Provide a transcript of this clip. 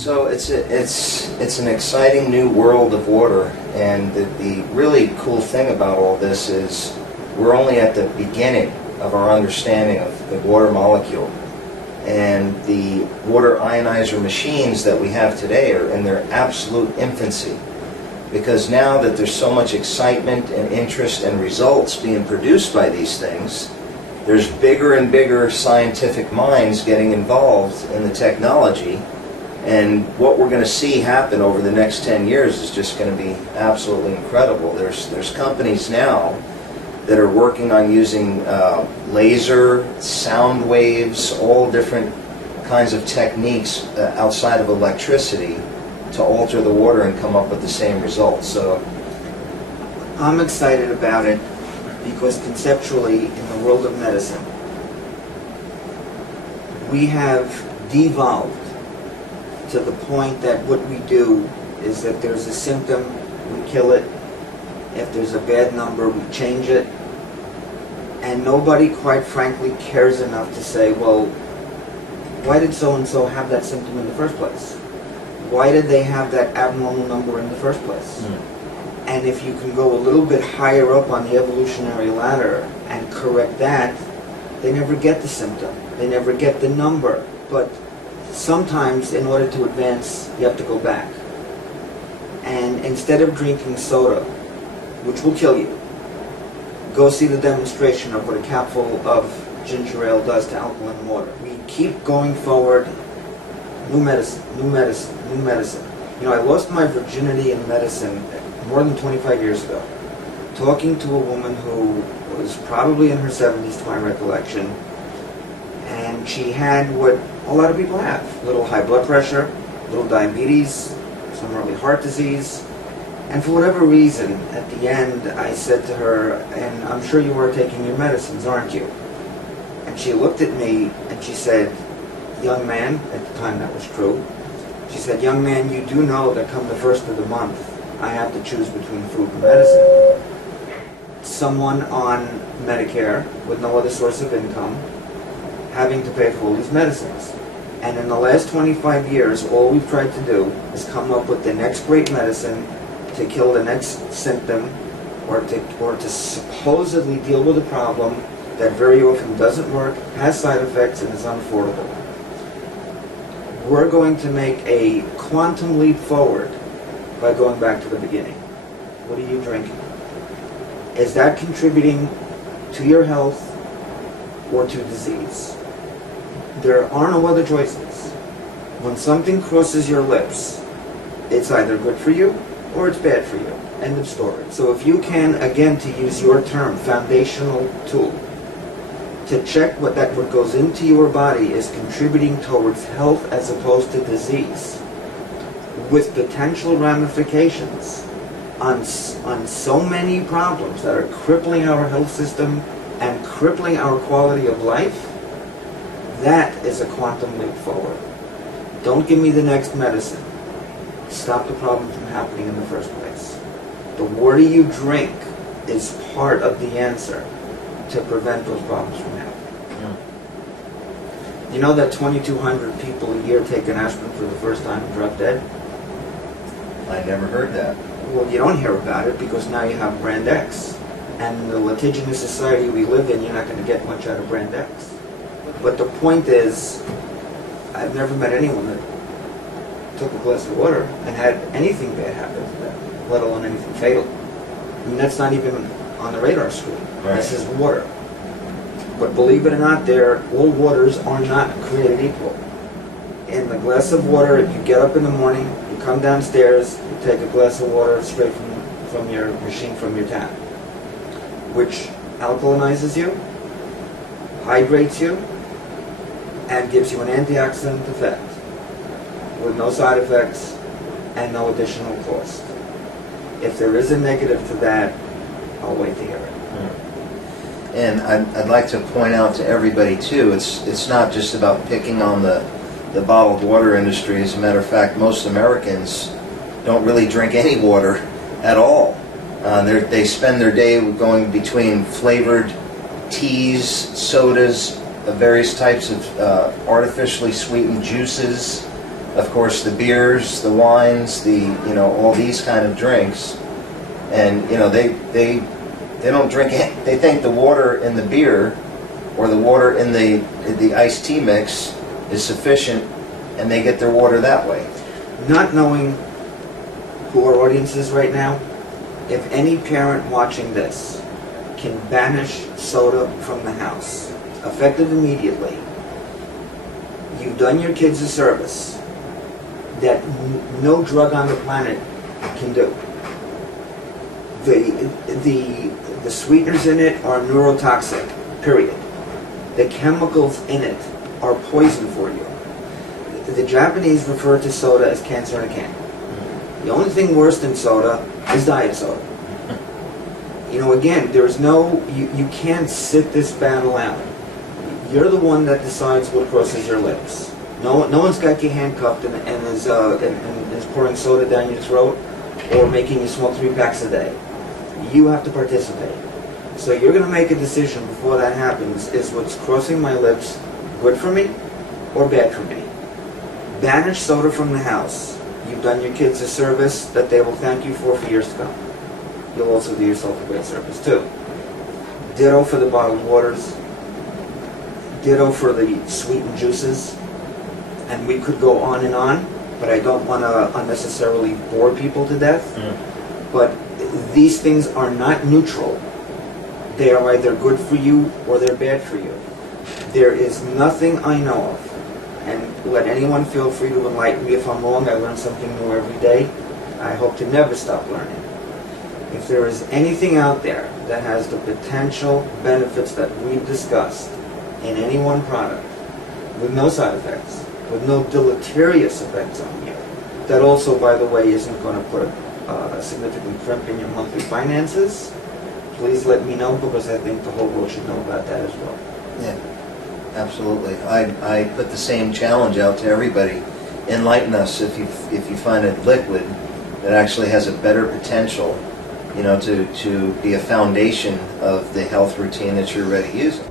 So it's an exciting new world of water, and the really cool thing about all this is we're only at the beginning of our understanding of the water molecule. And the water ionizer machines that we have today are in their absolute infancy, because now that there's so much excitement and interest and results being produced by these things, there's bigger and bigger scientific minds getting involved in the technology. And what we're going to see happen over the next 10 years is just going to be absolutely incredible. There's companies now that are working on using laser, sound waves, all different kinds of techniques outside of electricity to alter the water and come up with the same results. So I'm excited about it because conceptually, in the world of medicine, we have devolved to the point that what we do is that there's a symptom, we kill it. If there's a bad number, we change it. And nobody, quite frankly, cares enough to say, well, why did so-and-so have that symptom in the first place? Why did they have that abnormal number in the first place? And if you can go a little bit higher up on the evolutionary ladder and correct that, they never get the symptom. They never get the number. But sometimes, in order to advance, you have to go back. And instead of drinking soda, which will kill you, go see the demonstration of what a capful of ginger ale does to alkaline water. We keep going forward. New medicine, new medicine, new medicine. You know, I lost my virginity in medicine more than 25 years ago, talking to a woman who was probably in her 70s, to my recollection, and she had what a lot of people have: a little high blood pressure, a little diabetes, some early heart disease. And for whatever reason, at the end, I said to her, and I'm sure you are taking your medicines, aren't you? And she looked at me and she said, young man, at the time that was true, she said, young man, you do know that come the first of the month, I have to choose between food and medicine. Someone on Medicare with no other source of income, having to pay for all these medicines. And in the last 25 years, all we've tried to do is come up with the next great medicine to kill the next symptom, or to supposedly deal with a problem that very often doesn't work, has side effects, and is unaffordable. We're going to make a quantum leap forward by going back to the beginning. What are you drinking? Is that contributing to your health or to disease? There are no other choices. When something crosses your lips, it's either good for you or it's bad for you. End of story. So if you can, again, to use your term, foundational tool, to check what goes into your body is contributing towards health as opposed to disease, with potential ramifications on so many problems that are crippling our health system and crippling our quality of life, that is a quantum leap forward. Don't give me the next medicine. Stop the problem from happening in the first place. The water you drink is part of the answer to prevent those problems from happening. You know that 2,200 people a year take an aspirin for the first time and drop dead? I never heard that. Well, you don't hear about it because now you have Brand X. And in the litigious society we live in, you're not going to get much out of Brand X. But the point is, I've never met anyone that took a glass of water and had anything bad happen to them, let alone anything fatal. I mean, that's not even on the radar screen. Right. This is water. But believe it or not, all waters are not created equal. In the glass of water, if you get up in the morning, you come downstairs, you take a glass of water straight from your machine, from your tap, which alkalinizes you, hydrates you, and gives you an antioxidant effect with no side effects and no additional cost. If there is a negative to that, I'll wait to hear it. And I'd like to point out to everybody too, it's not just about picking on the bottled water industry. As a matter of fact, most Americans don't really drink any water at all. They spend their day going between flavored teas, sodas, various types of artificially sweetened juices, of course, the beers, the wines, all these kind of drinks, and they don't drink it. They think the water in the beer or the water in the iced tea mix is sufficient, and they get their water that way. Not knowing who our audience is right now, if any parent watching this can banish soda from the house, effective immediately, you've done your kids a service that no drug on the planet can do. The sweeteners in it are neurotoxic, period. The chemicals in it are poison for you. The Japanese refer to soda as cancer in a can. The only thing worse than soda is diet soda. Again, there's you can't sit this battle out. You're the one that decides what crosses your lips. No one's got you handcuffed and is pouring soda down your throat or making you smoke 3 packs a day. You have to participate. So you're going to make a decision before that happens. Is what's crossing my lips good for me or bad for me? Banish soda from the house. You've done your kids a service that they will thank you for years to come. You'll also do yourself a great service too. Ditto for the bottled waters. Ditto for the sweetened juices. And we could go on, but I don't want to unnecessarily bore people to death. But these things are not neutral. They are either good for you or they're bad for you. There is nothing I know of, and let anyone feel free to enlighten me if I'm wrong. I learn something new every day. I hope to never stop learning. If there is anything out there that has the potential benefits that we've discussed in any one product, with no side effects, with no deleterious effects on you, that also, by the way, isn't going to put a significant crimp in your monthly finances, please let me know, because I think the whole world should know about that as well. Yeah, absolutely. I put the same challenge out to everybody. Enlighten us if you find a liquid that actually has a better potential, to be a foundation of the health routine that you're already using.